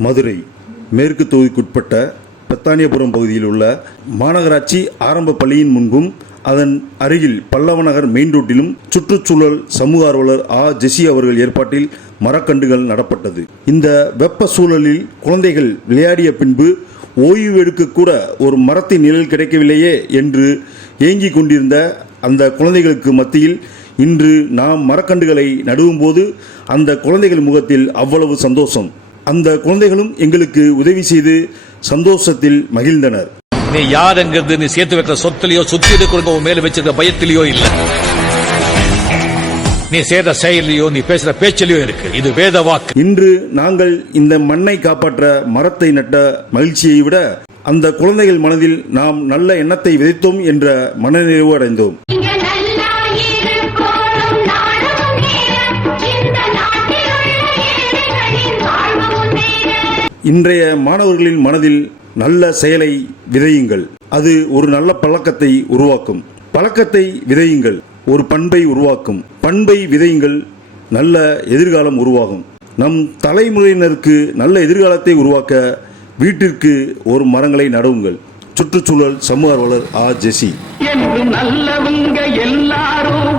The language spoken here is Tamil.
மதுரை மேற்கு தொகுதிக்குட்பட்ட பெத்தானியபுரம் பகுதியில் உள்ள மாநகராட்சி ஆரம்ப பள்ளியின் முன்பும் அதன் அருகில் பல்லவ நகர் மெயின் ரோட்டிலும் சுற்றுச்சூழல் சமூக ஆர்வலர் ஆ. ஜெசி அவர்கள் ஏற்பாட்டில் மரக்கன்றுகள் நடப்பட்டது. இந்த வெப்ப சூழலில் குழந்தைகள் விளையாடிய பின்பு ஓய்வு எடுக்க கூட ஒரு மரத்தின் நிழல் கிடைக்கவில்லையே என்று ஏங்கிக் கொண்டிருந்த அந்த குழந்தைகளுக்கு மத்தியில் இன்று நாம் மரக்கன்றுகளை நடுவும்போது அந்த குழந்தைகள் முகத்தில் அவ்வளவு சந்தோஷம். அந்த குழந்தைகளும் எங்களுக்கு உதவி செய்து சந்தோஷத்தில் மகிழ்ந்தனர். நீ யாருங்கிறது நீ சேர்த்து வைக்கிற சொத்துலயோ சுத்தி இருக்கிறவங்க உன் மேல வச்சிருக்க பயத்திலயோ இல்ல. நீ செய்யற செயலையோ நீ பேசுற பேச்சிலையோ இருக்கு. இது வேத வாக்கு. இன்று நாங்கள் இந்த மண்ணை காப்பாற்ற மரத்தை நட்ட மகிழ்ச்சியை விட அந்த குழந்தைகள் மனதில் நாம் நல்ல எண்ணத்தை விதைத்தோம் என்ற மனநிறைவு அடைந்தோம். இன்றைய மாணவர்களின் மனதில் நல்ல செயலை விதையுங்கள். அது ஒரு நல்ல பழக்கத்தை உருவாக்கும். பழக்கத்தை விதையுங்கள். ஒரு பண்பை உருவாக்கும். பண்பை விதையுங்கள். நல்ல எதிர்காலம் உருவாகும். நம் தலைமுறையினருக்கு நல்ல எதிர்காலத்தை உருவாக்க வீட்டிற்கு ஒரு மரங்களை நடுவுங்கள். சுற்றுச்சூழல் சமூக ஆர்வலர் ஆ ஜெசி. நல்லவங்க எல்லாரும்